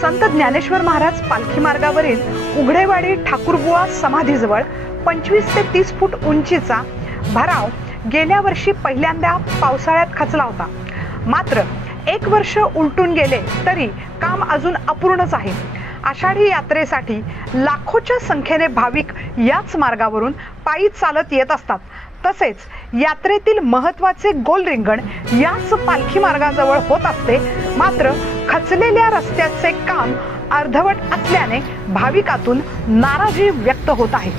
संत ज्ञानेश्वर महाराज पालखी मार्गावरील उघडेवाडी ठाकूरबुवा समाधीजवळ 25 ते 30 फूट उंचीचा भराव गेल्या वर्षी पहिल्यांदा पावसाळ्यात खचला होता. मात्र 1 वर्ष उलटून गेले तरी काम अजून अपूर्णच आहे. आषाढी यात्रेसाठी लाखोच्या संख्येने भाविक याच मार्गावरून पायी चालत येत असतात. तसेच यात्रेतील महत्त्वाचे गोल रिंगण याच पालखी मार्गाजवळ होत असते. मात्र खचलेल्या रस्त्याचे काम अर्धवट असल्याने भाविकातून नाराजी व्यक्त होत आहे.